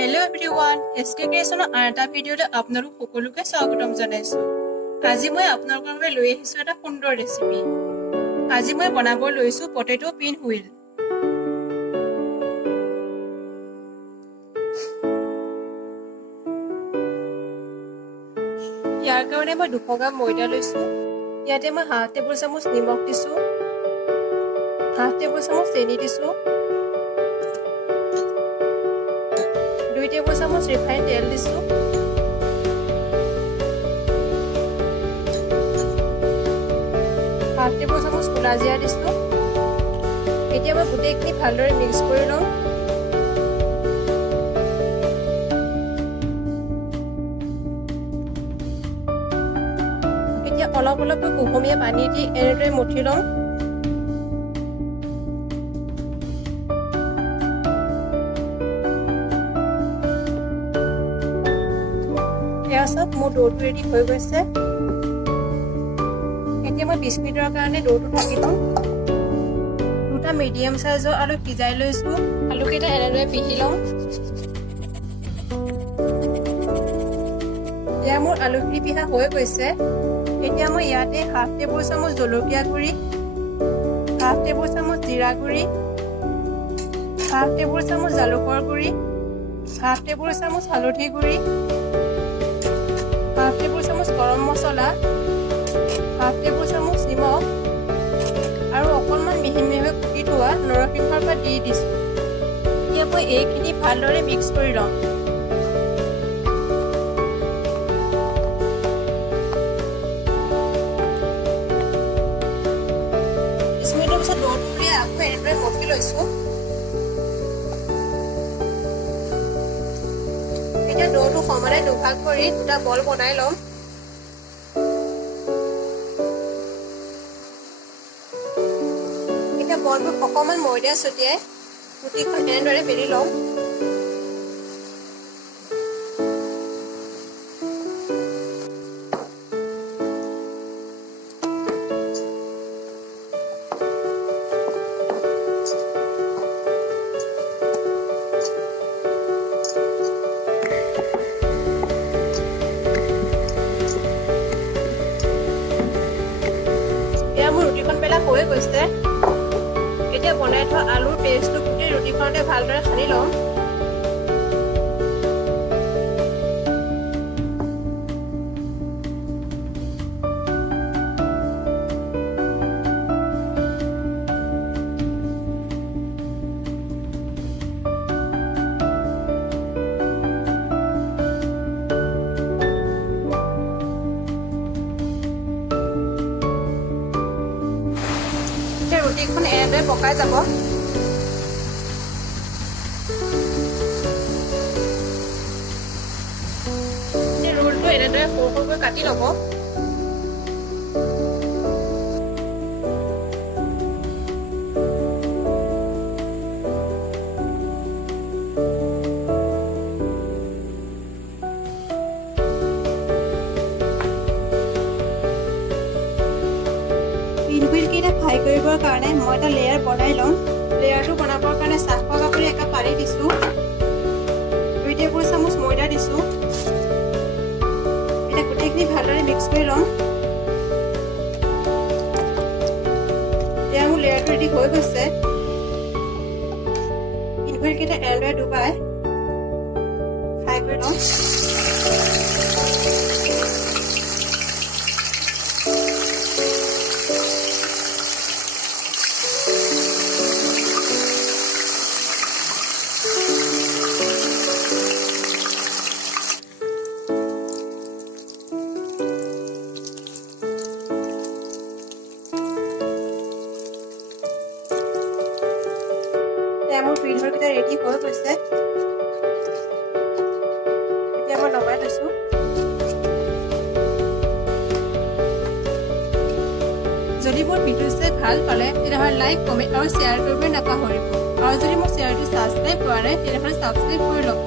Hello everyone, SK Creation আৰটা ভিডিঅ'তে আপোনালোক সকলোকে স্বাগতম জনাইছো। আজি মই আপোনালোকৰ বাবে লৈ আহিছো এটা সুন্দৰ ৰেচিপি। আজি মই বনাব লৈছো পটেটো পিন হুইল। ইয়াৰ কাৰণে মই 200 গ্ৰাম ময়দা লৈছো। ইয়াতে মই 1/2 টেবুল চামুচ নিমখ দিছো, 1/2 টেবুল চামুচ চেনি দিছো, 2 টেবুল চামুচ ৰিফাইন তেল দিছো, 1/2 টেবুল চামুচ কোলা জিৰা দিছো। এতিয়া মই গোটেইখিনি ভালদৰে মিক্স কৰি লম। এতিয়া অলপ অলপকৈ কুহুমীয়া পানী দি এনেদৰে মঠি লম। মোৰ ডোটো ৰেডি হৈ গৈছে। এতিয়া মই 20 মিনিটৰ কাৰণে ডোটো ঢাকি লম। দুটা মিডিয়াম সাইজৰ আলু সিজাই লৈছো। আলুকেইটা এনেদৰে পিহি লম। এতিয়া মোৰ আলুখিনি পিহা হৈ গৈছে। এতিয়া মই ইয়াতে 1/2 টেবুল চামুচ জলকীয়া গুড়ি, 1/2 টেবুল চামুচ জিৰা গুড়ি, 1/2 টেবুল চামুচ জালুকৰ গুড়ি, 1/2 টেবুল চামুচ হালধি গুড়ি, 1/2 টেবুল চামুচ গৰম মছলা, 1/2 টেবুল চামুচ নিমখ আৰু অকণমান মিহি মিহিকৈ কুটি থোৱা নৰসিংহৰ পাত দি দিছো। এতিয়া মই এইখিনি ভালদৰে মিক্স কৰি লম। পিছত ডোটো উলিয়াই আকৌ এনেদৰে মঠি লৈছো। এতিয়া ডোটো সমানে দুভাগ কৰি দুটা বল বনাই লম। এতিয়া বলবোৰ অকণমান ময়দা ছটিয়াই ৰুটিখন এনেদৰে বেলি লম। ৰুটিখন বেলা হৈ গৈছে। এতিয়া বনাই থোৱা আলুৰ পেষ্টটো গোটেই ৰুটিখনতে ভালদৰে সানি ল'ম। ৰুটিখন এনেদৰে পকাই যাব। ৰোলটো এনেদৰে সৰু সৰুকৈ কাটি ল'ব। পিনহুইলকেইটা ফ্ৰাই কৰিবৰ কাৰণে মই এটা লেয়াৰ বনাই ল'ম। লেয়াৰটো বনাবৰ কাৰণে চাফা কাপোৰে একাপ পানী দিছোঁ, 2 টেবুল চামুচ ময়দা দিছোঁ। এতিয়া গোটেইখিনি ভালদৰে মিক্স কৰি ল'ম। এতিয়া মোৰ লেয়াৰটো ৰেডি হৈ গৈছে। পিনহুইলকেইটা এনেদৰে ডুবাই ফ্ৰাই কৰি ল'ম। মোৰ পিনহুইলকেইটা ৰেডি হৈ গৈছে। এতিয়া মই নমাই লৈছো। যদি মোৰ ভিডিঅ' চাই ভাল পালে তেতিয়াহ'লে লাইক, কমেণ্ট আৰু শ্বেয়াৰ কৰিবলৈ নাপাহৰিব। আৰু যদি মোৰ চেনেলটো ছাবস্ক্ৰাইব কৰা নাই তেতিয়াহ'লে ছাবস্ক্ৰাইব কৰি ল'ব।